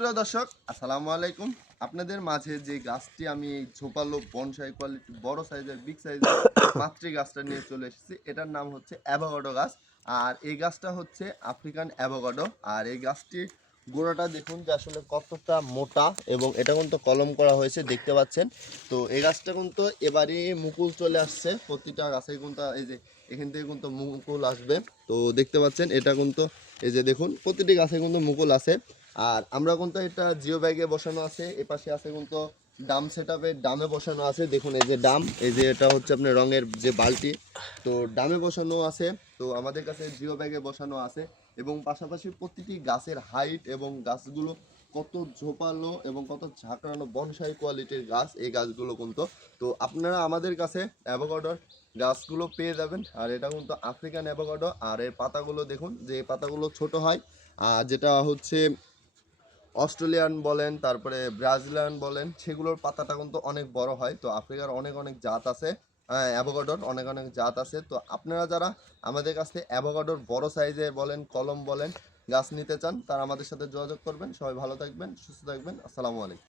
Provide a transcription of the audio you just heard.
সুপ্রিয় দর্শক, আসসালামু আলাইকুম। আপনাদের মাঝে যে গাছটি আমি এই ঝোপালো বনসাই কোয়ালিটি বড় সাইজের বিগ সাইজের মাতৃ গাছটা নিয়ে চলে এসেছি। এটার নাম হচ্ছে অ্যাভোকাডো গাছ। আর এই গাছটা হচ্ছে আফ্রিকান অ্যাভোকাডো। আর এই গাছটির গোড়াটা দেখুন যে আসলে কতটা মোটা, এবং এটা কিন্তু কলম করা হয়েছে দেখতে পাচ্ছেন। তো এই গাছটা কিন্তু এবারে মুকুল চলে আসছে। প্রতিটা গাছে কিন্তু এই যে এখান থেকে কিন্তু মুকুল আসবে। তো দেখতে পাচ্ছেন এটা কিন্তু এই যে দেখুন প্রতিটি গাছে কিন্তু মুকুল আছে। আর আমরা কিন্তু এটা জিও ব্যাগে বসানো আছে, এপাশে আছে কিন্তু ডাম সেটআপে ডামে বসানো আছে। দেখুন এই যে ডাম, এই যে এটা হচ্ছে আপনার রঙের যে বালতি, তো ডামে বসানো আছে। তো আমাদের কাছে জিও ব্যাগে বসানো আছে, এবং পাশাপাশি প্রতিটি গাছের হাইট এবং গাছগুলো কত ঝোপালো এবং কত ঝাঁকড়ানো বনসাই কোয়ালিটির গাছ এই গাছগুলো কিন্তু। তো আপনারা আমাদের কাছে অ্যাভোকাডোর গাছগুলো পেয়ে যাবেন। আর এটা কিন্তু আফ্রিকান অ্যাভোকাডো। আর এর পাতাগুলো দেখুন যে এই পাতাগুলো ছোট হয়, আর যেটা হচ্ছে অস্ট্রেলিয়ান বলেন, তারপরে ব্রাজিলিয়ান বলেন, সেগুলোর পাতাটা কিন্তু অনেক বড় হয়। তো আফ্রিকার অনেক অনেক জাত আছে, অ্যাভোকাডোর অনেক অনেক জাত আছে। তো আপনারা যারা আমাদের কাছ থেকে অ্যাভোকাডোর বড় সাইজের বলেন, কলম বলেন গাছ নিতে চান, তারা আমাদের সাথে যোগাযোগ করবেন। সবাই ভালো থাকবেন, সুস্থ থাকবেন। আসসালামু আলাইকুম।